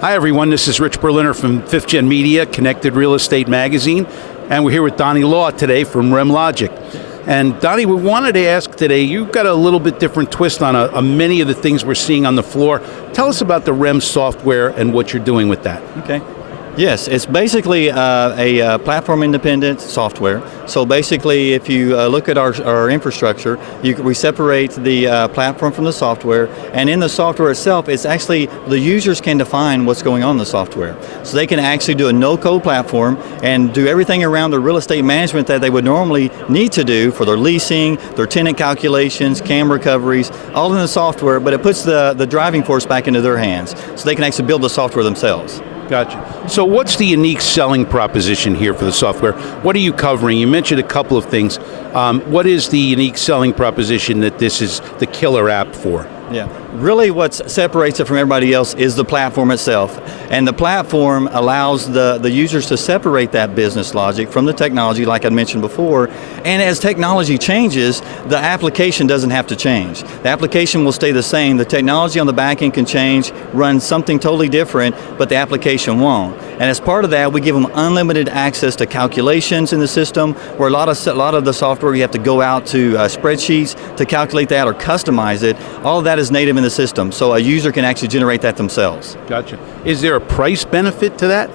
Hi everyone, this is Rich Berliner from 5th Gen Media, Connected Real Estate Magazine, and we're here with Donnie Law today from REM Logic. And Donnie, we wanted to ask today, you've got a little bit different twist on many of the things we're seeing on the floor. Tell us about the REM software and what you're doing with that. Okay. Yes, it's basically a platform-independent software. So basically, if you look at our infrastructure, we separate the platform from the software, and in the software itself, it's actually, the users can define what's going on in the software. So they can actually do a no-code platform and do everything around the real estate management that they would normally need to do for their leasing, their tenant calculations, CAM recoveries, all in the software, but it puts the driving force back into their hands. So they can actually build the software themselves. Gotcha. So what's the unique selling proposition here for the software? What are you covering? You mentioned a couple of things. What is the unique selling proposition that this is the killer app for? Yeah, really what separates it from everybody else is the platform itself. And the platform allows the users to separate that business logic from the technology, like I mentioned before. And as technology changes, the application doesn't have to change. The application will stay the same. The technology on the back end can change, run something totally different, but the application won't. And as part of that, we give them unlimited access to calculations in the system, where a lot of the software you have to go out to spreadsheets to calculate that or customize it. All of that is native in the system, so a user can actually generate that themselves. Gotcha. Is there a price benefit to that?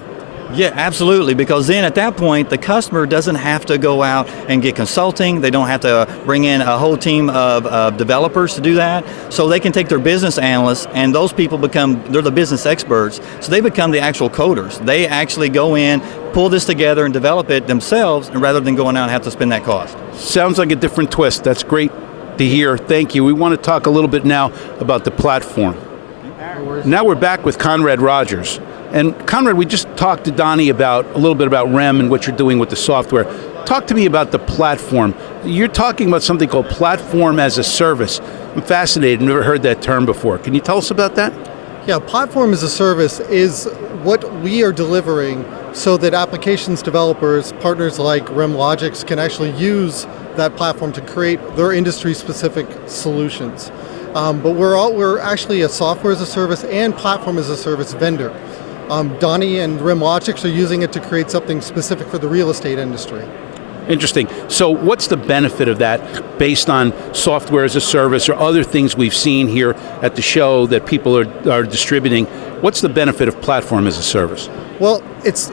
Yeah, absolutely, because then at that point, the customer doesn't have to go out and get consulting, they don't have to bring in a whole team of developers to do that, so they can take their business analysts, and those people they're the business experts, so they become the actual coders. They actually go in, pull this together and develop it themselves, and rather than going out and have to spend that cost. Sounds like a different twist. That's great to hear. Thank you. We want to talk a little bit now about the platform. Now we're back with Konrad Rogers. And Konrad, we just talked to Donnie a little bit about REM and what you're doing with the software. Talk to me about the platform. You're talking about something called platform as a service. I'm fascinated, I've never heard that term before. Can you tell us about that? Yeah, platform as a service is what we are delivering so that applications developers, partners like REM Logics, can actually use that platform to create their industry-specific solutions. But we're actually a software as a service and platform as a service vendor. Donnie and REM Logics are using it to create something specific for the real estate industry. Interesting. So what's the benefit of that based on software as a service or other things we've seen here at the show that people are distributing? What's the benefit of platform as a service? Well, it's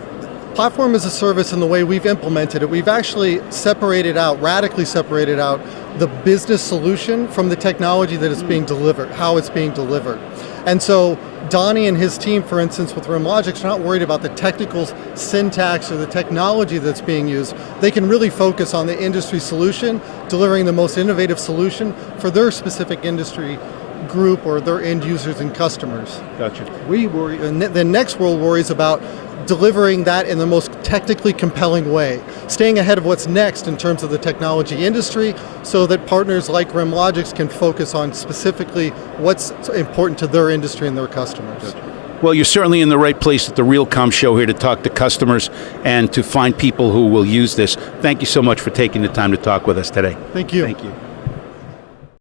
platform as a service in the way we've implemented it. We've actually radically separated out the business solution from the technology that is being delivered, how it's being delivered. And so Donnie and his team, for instance, with REM Logics, are not worried about the technical syntax or the technology that's being used. They can really focus on the industry solution, delivering the most innovative solution for their specific industry group or their end users and customers. Gotcha. We worry, and the Nextworld worries about delivering that in the most technically compelling way, staying ahead of what's next in terms of the technology industry so that partners like REM Logics can focus on specifically what's important to their industry and their customers. Well, you're certainly in the right place at the RealCom show here to talk to customers and to find people who will use this. Thank you so much for taking the time to talk with us today. Thank you. Thank you.